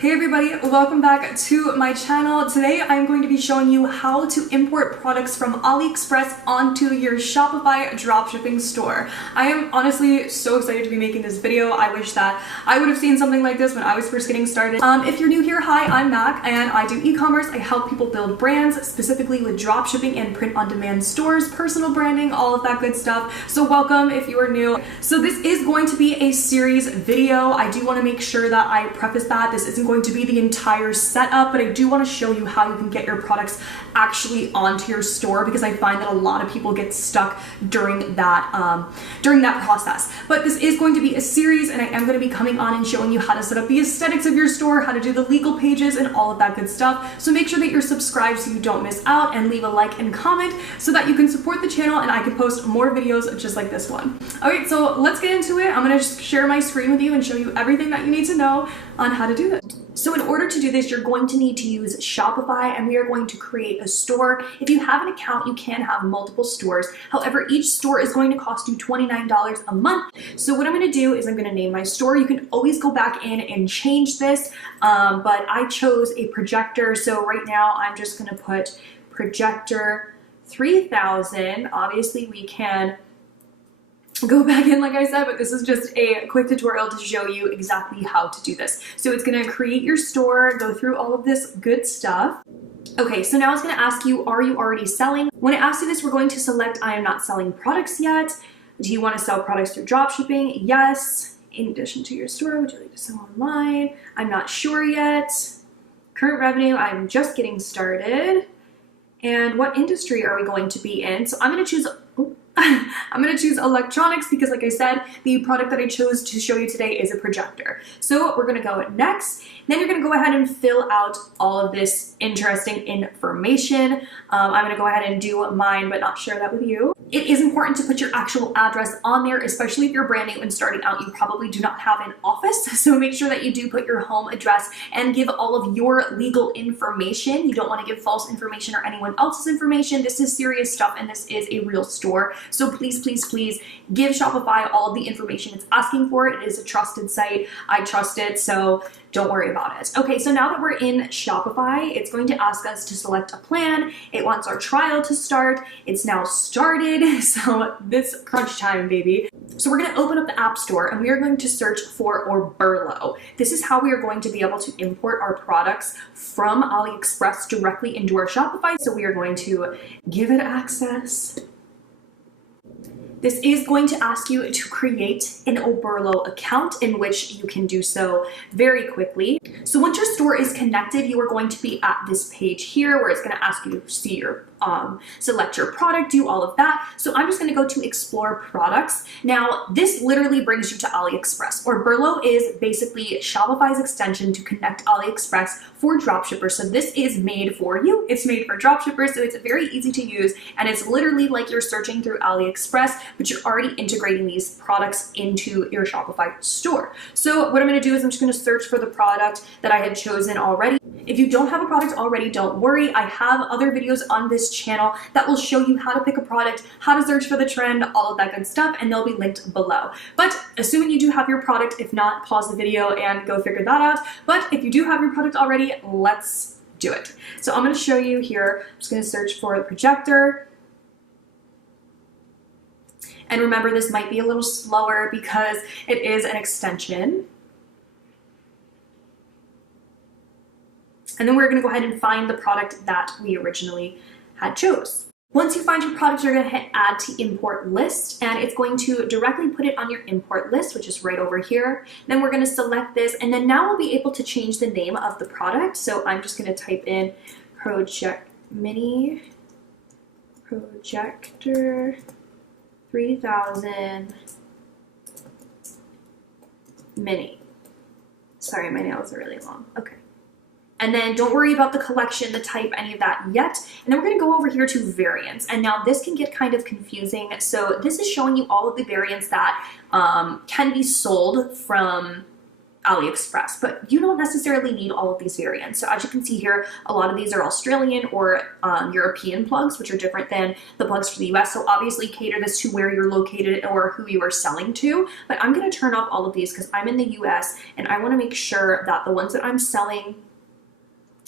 Hey everybody, welcome back to my channel. Today I'm going to be showing you how to import products from AliExpress onto your Shopify dropshipping store. I am honestly so excited to be making this video. I wish that I would have seen something like this when I was first getting started. If you're new here, hi, I'm Mac and I do e-commerce. I help people build brands, specifically with dropshipping and print-on-demand stores, personal branding, all of that good stuff. So welcome if you are new. So this is going to be a series video. I do want to make sure that I preface that this isn't going to be the entire setup, but I do want to show you how you can get your products actually onto your store, because I find that a lot of people get stuck during that process. But this is going to be a series, and I am going to be coming on and showing you how to set up the aesthetics of your store, how to do the legal pages, and all of that good stuff. So make sure that you're subscribed so you don't miss out, and leave a like and comment so that you can support the channel and I can post more videos just like this one. Alright, so let's get into it. I'm going to just share my screen with you and show you everything that you need to know on how to do this. So in order to do this, you're going to need to use Shopify, and we are going to create a store. If you have an account, you can have multiple stores. However, each store is going to cost you $29 a month. So what I'm going to do is I'm going to name my store. You can always go back in and change this, but I chose a projector. So right now I'm just going to put projector 3000. Obviously we can go back in like I said, but this is just a quick tutorial to show you exactly how to do this. So it's going to create your store, go through all of this good stuff. Okay, so now it's going to ask you, are you already selling? When it asks you this, we're going to select, I am not selling products yet. Do you want to sell products through dropshipping? Yes. In addition to your store, would you like to sell online? I'm not sure yet. Current revenue, I'm just getting started. And what industry are we going to be in? So I'm going to choose electronics, because like I said, the product that I chose to show you today is a projector. So we're gonna go next. Then you're gonna go ahead and fill out all of this interesting information. I'm gonna go ahead and do mine, but not share that with you. It is important to put your actual address on there, especially if you're brand new and starting out. You probably do not have an office, so make sure that you do put your home address and give all of your legal information. You don't wanna give false information or anyone else's information. This is serious stuff, and this is a real store. So please, please, please give Shopify all of the information it's asking for. It is a trusted site. I trust it, so don't worry about it. Okay, so now that we're in Shopify, it's going to ask us to select a plan. It wants our trial to start. It's now started, so this crunch time, baby. So we're gonna open up the App Store, and we are going to search for Oberlo. This is how we are going to be able to import our products from AliExpress directly into our Shopify. So we are going to give it access. This is going to ask you to create an Oberlo account, in which you can do so very quickly. So once your store is connected, you are going to be at this page here where it's going to ask you to see your select your product, do all of that. So I'm just going to go to explore products. Now this literally brings you to AliExpress. Oberlo is basically Shopify's extension to connect AliExpress for dropshippers. So this is made for you. It's made for dropshippers, so it's very easy to use, and it's literally like you're searching through AliExpress, but you're already integrating these products into your Shopify store. So what I'm going to do is I'm just going to search for the product that I had chosen already. If you don't have a product already, don't worry. I have other videos on this channel that will show you how to pick a product, how to search for the trend, all of that good stuff, and they'll be linked below. But assuming you do have your product, if not, pause the video and go figure that out. But if you do have your product already, let's do it. So I'm going to show you here. I'm just going to search for the projector. And remember, this might be a little slower because it is an extension. And then we're going to go ahead and find the product that we originally had chose. Once you find your product, you're going to hit add to import list, and it's going to directly put it on your import list, which is right over here. Then we're going to select this, and then now we'll be able to change the name of the product. So I'm just going to type in Project Mini Projector 3000 Mini. Sorry, my nails are really long. Okay. And then don't worry about the collection, the type, any of that yet. And then we're gonna go over here to variants. And now this can get kind of confusing. So this is showing you all of the variants that can be sold from AliExpress, but you don't necessarily need all of these variants. So as you can see here, a lot of these are Australian or European plugs, which are different than the plugs for the US. So obviously cater this to where you're located or who you are selling to. But I'm going to turn off all of these because I'm in the US and I want to make sure that the ones that I'm selling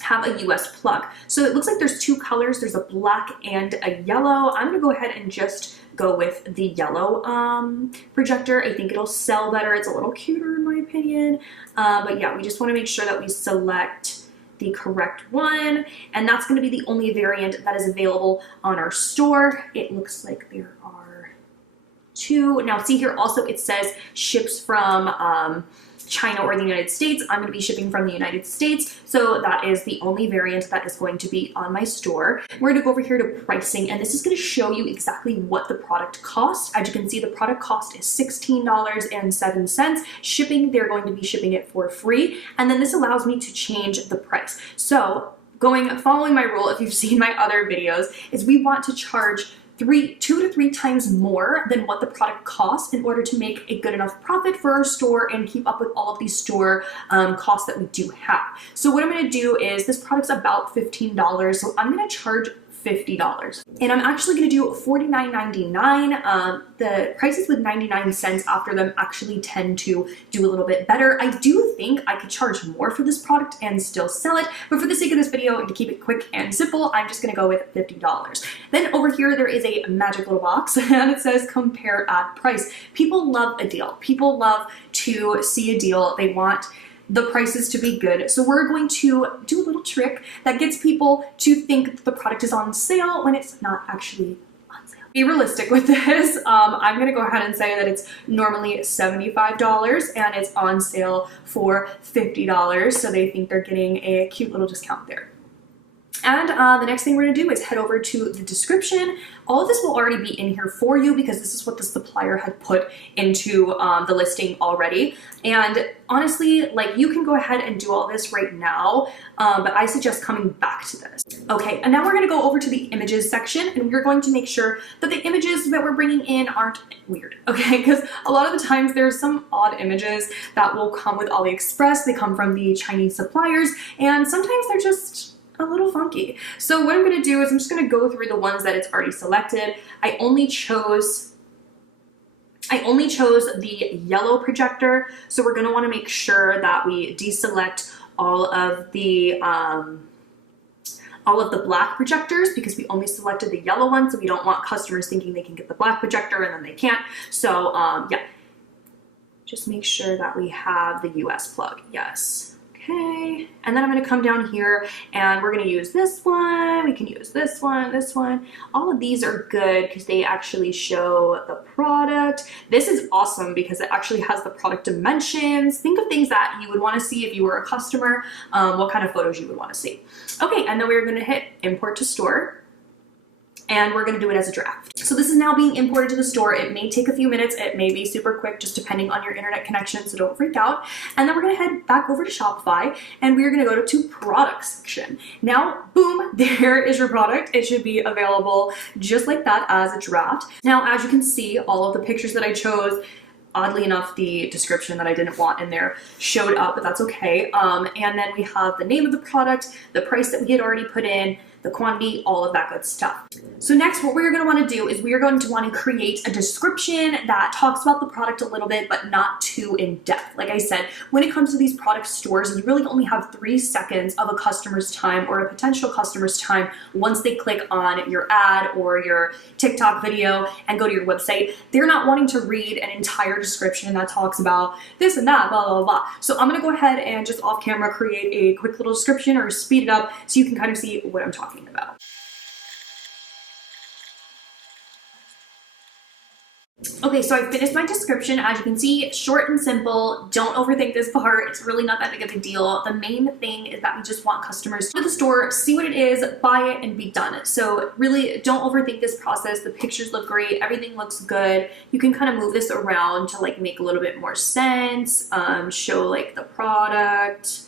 have a US plug. So it looks like there's two colors. There's a black and a yellow. I'm going to go ahead and just go with the yellow projector. I think it'll sell better. It's a little cuter in my opinion. But yeah, we just want to make sure that we select the correct one. And that's going to be the only variant that is available on our store. It looks like there are two. Now see here also it says ships from China or the United States. I'm going to be shipping from the United States, so that is the only variant that is going to be on my store. We're going to go over here to pricing, and this is going to show you exactly what the product costs. As you can see, the product cost is $16.07. Shipping, they're going to be shipping it for free, and then this allows me to change the price. So following my rule, if you've seen my other videos, is we want to charge 2 to 3 times more than what the product costs in order to make a good enough profit for our store and keep up with all of these store costs that we do have. So what I'm going to do is, this product's about $15, so I'm going to charge $50. And I'm actually going to do $49.99. The prices with 99 cents after them actually tend to do a little bit better. I do think I could charge more for this product and still sell it, but for the sake of this video and to keep it quick and simple, I'm just going to go with $50. Then over here, there is a magic little box and it says compare at price. People love a deal. People love to see a deal. They want the prices to be good. So we're going to do a little trick that gets people to think that the product is on sale when it's not actually on sale. Be realistic with this. I'm gonna go ahead and say that it's normally $75 and it's on sale for $50. So they think they're getting a cute little discount there. And the next thing we're going to do is head over to the description. All of this will already be in here for you because this is what the supplier had put into the listing already. And honestly, like, you can go ahead and do all this right now, but I suggest coming back to this. Okay, and now we're going to go over to the images section, and we're going to make sure that the images that we're bringing in aren't weird, okay? Because a lot of the times there's some odd images that will come with AliExpress. They come from the Chinese suppliers, and sometimes they're just a little funky. So what I'm going to do is I'm just going to go through the ones that it's already selected. I only chose the yellow projector, so we're going to want to make sure that we deselect all of the black projectors because we only selected the yellow one, so we don't want customers thinking they can get the black projector and then they can't. So yeah, just make sure that we have the US plug. Yes. Okay, and then I'm going to come down here and we're going to use this one. We can use this one, this one. All of these are good because they actually show the product. This is awesome because it actually has the product dimensions. Think of things that you would want to see if you were a customer, what kind of photos you would want to see. Okay, and then we're going to hit import to store. And we're going to do it as a draft. So this is now being imported to the store. It may take a few minutes. It may be super quick, just depending on your internet connection, so don't freak out. And then we're going to head back over to Shopify, and we're going to go to product section. Now, boom, there is your product. It should be available just like that as a draft. Now, as you can see, all of the pictures that I chose, oddly enough, the description that I didn't want in there showed up, but that's okay. And then we have the name of the product, the price that we had already put in, the quantity, all of that good stuff. So next, what we're going to want to do is we are going to want to create a description that talks about the product a little bit, but not too in depth. Like I said, when it comes to these product stores, you really only have 3 seconds of a customer's time or a potential customer's time once they click on your ad or your TikTok video and go to your website. They're not wanting to read an entire description that talks about this and that, blah, blah, blah. So I'm going to go ahead and just off camera create a quick little description or speed it up so you can kind of see what I'm talking about. Okay, so I finished my description. As you can see, short and simple. Don't overthink this part. It's really not that big of a deal. The main thing is that we just want customers to go to the store, see what it is, buy it, and be done. So really don't overthink this process. The pictures look great. Everything looks good. You can kind of move this around to like make a little bit more sense, show like the product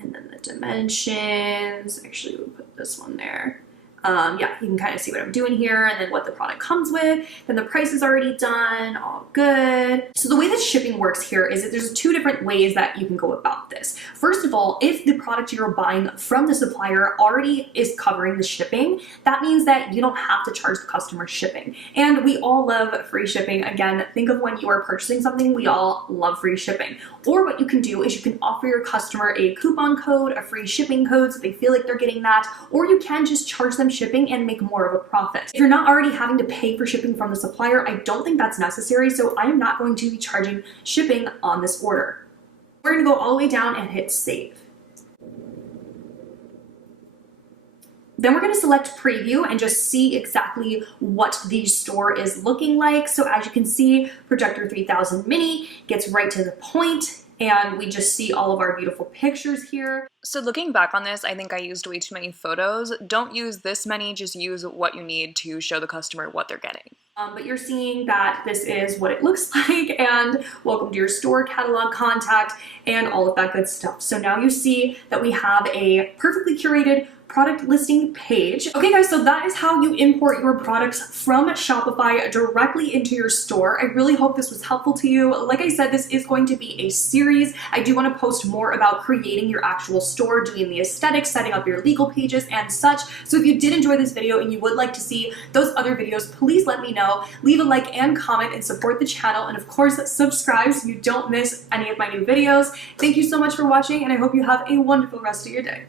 and then the dimensions. Actually, we'll put this one there. Yeah, you can kind of see what I'm doing here and then what the product comes with. Then the price is already done, all good. So the way that shipping works here is that there's two different ways that you can go about this. First of all, if the product you're buying from the supplier already is covering the shipping, that means that you don't have to charge the customer shipping. And we all love free shipping. Again, think of when you are purchasing something, we all love free shipping. Or what you can do is you can offer your customer a coupon code, a free shipping code, so they feel like they're getting that, or you can just charge them shipping and make more of a profit. If you're not already having to pay for shipping from the supplier, I don't think that's necessary, so I am not going to be charging shipping on this order. We're gonna go all the way down and hit save. Then we're gonna select preview and just see exactly what the store is looking like. So as you can see, Projector 3000 Mini gets right to the point, and we just see all of our beautiful pictures here. So looking back on this, I think I used way too many photos. Don't use this many, just use what you need to show the customer what they're getting. But you're seeing that this is what it looks like, and welcome to your store, catalog, contact, and all of that good stuff. So now you see that we have a perfectly curated product listing page. Okay guys, so that is how you import your products from Shopify directly into your store. I really hope this was helpful to you. Like I said, this is going to be a series. I do want to post more about creating your actual store, doing the aesthetics, setting up your legal pages and such. So if you did enjoy this video and you would like to see those other videos, please let me know. Leave a like and comment and support the channel, and of course subscribe so you don't miss any of my new videos. Thank you so much for watching, and I hope you have a wonderful rest of your day.